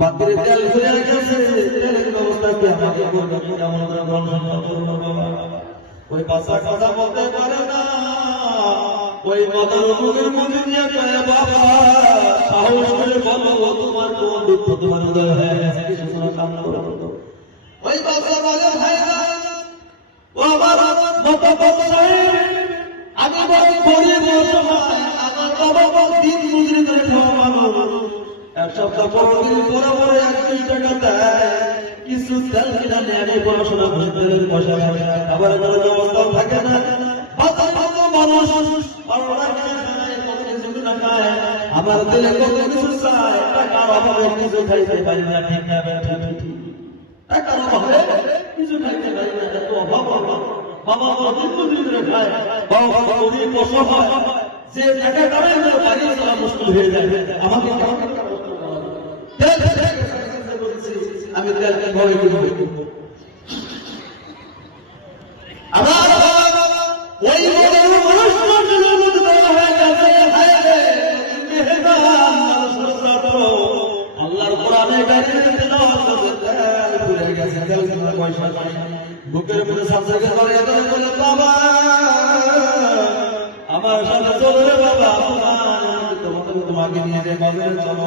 বাকির তেল হয়ে গেছে ওই বাচ্চা কথা বলতে পারে না। ওই মদর মুখের মুখে বাবা, সাহস করে বলো, তোমার তোমার উদয় হয়ে ওই বলে ভাই ও আমার মত আমি বড় গরিব অসহায় আমার বাবা দিন মজুরি করে খাওয়া মানুষ এক সপ্তাহ পনেরো পরে পরে এক টাকা দেয়? কিছু তেল কিনা নিয়ে আমি পড়াশোনা করে তেলের পয়সা আবার কোনো ব্যবস্থাও থাকে না। কত কত মানুষ। আমার দিলে কত কিছু চায়? টাকার অভাবে কিছু খাইতে পারি না, ঠিক না টাকার অভাবে কিছু খাইতে পারি না, এত অভাব অভাব। বাবা বড় দিন খায়? বাবা বড় গরিব অসহায় যে টাকা কামাই করে বাড়ি চলা মুশকিল হয়ে যায়। আমাকে নাই। বুকের মধ্যে সাবজেক্ট করে এদের বলে বাবা আমার সাথে চলো বাবা তোমাকে নিয়ে যে বাজারে চলো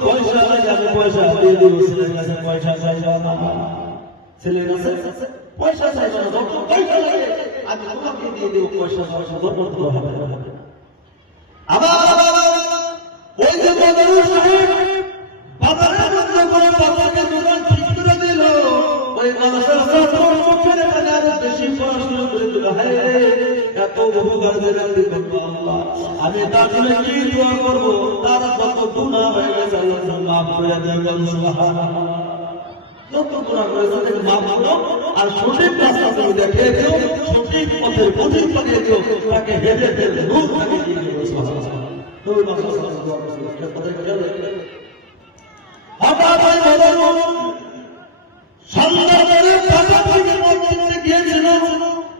পয়সা আমি পয়সা দিয়ে দিব ছেলের কাছে পয়সা চাইবা না ছেলের কাছে পয়সা চাইবা না যত পয়সা লাগে আমি তোমাকে দিয়ে দেবো পয়সা পয়সা যত হবে আবার ওই যে বদরুল সাহেব বাজারের মধ্যে করে বাবাকে দোকান ঠিক করে দিল ওই মানুষের সফর মুখে বেশি পড়াশোনা করে দিল হ্যাঁ এত উপকার দিলেন আল্লাহ আমি তার জন্য কি দোয়া করব? তার কত গুনাহ হয়ে গেছে আল্লাহ মাফ করে দেবেন সুবহানাল্লাহ। যত গুনাহ করেছে মাফ করো। আর সঠিক রাস্তা তুমি দেখে দিও, সঠিক পথের পথিক বানিয়ে দিও, তাকে হেদে হেদে নূর তাকে দিয়ে দিও, সুবহানাল্লাহ। নবী মুহাম্মদ সাল্লাল্লাহু আলাইহি ওয়াসাল্লাম হঠাৎ সন্ধ্যা করে ঢাকা থেকে মসজিদে গিয়েছিল মদ যখন কিনে নিয়ে আসে বাবা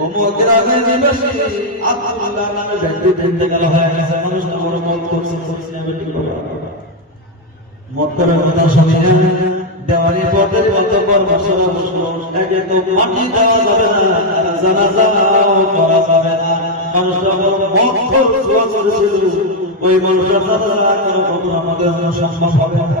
অমুক গ্রামের নিবাসী আব্দুল্লাহ নামে ব্যক্তি দেখতে গেল হয়ে গেছে মানুষ বড় মত করছে দেওয়ানি পথের মতো পরামর্শ একে তো মাটি দেওয়া যাবে না জানাজাও করা যাবে না মানুষটা মক্ষ ছোঁয়া ওই কখন আমাদের সম্ভব হবে না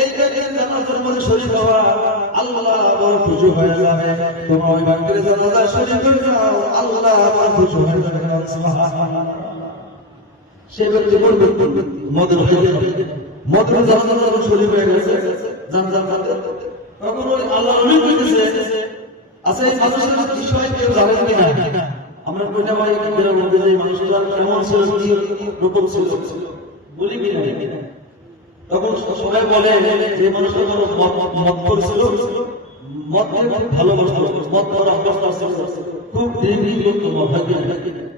এই ব্যক্তির জানাজার মধ্যে শরীর হওয়া, আল্লাহ আমার খুশি হয়ে যাবে। তোমরা ওই ব্যক্তির জানাজার শরীর হয়ে যাও, আল্লাহ আমার খুশি হয়ে যাবে। সে ব্যক্তি কোন মদের হয়ে মদের জানাজার যখন শরীর হয়ে গেছে। জান জান জান তখন ওই আল্লাহ নবী কইতেছে আচ্ছা এই মানুষের বিষয়ে কেউ জানেন কিনা? আমরা কইটা ভাই কিরা বলতে যাই মানুষগুলো কেমন ছিল, কি রকম ছিল? বলি কিনা? তখন সবাই বলে যে মানুষটা মদ মদ করেছিল মদ ভালোবাসত অভ্যস্ত ছিল খুব দেরি হয় কিনা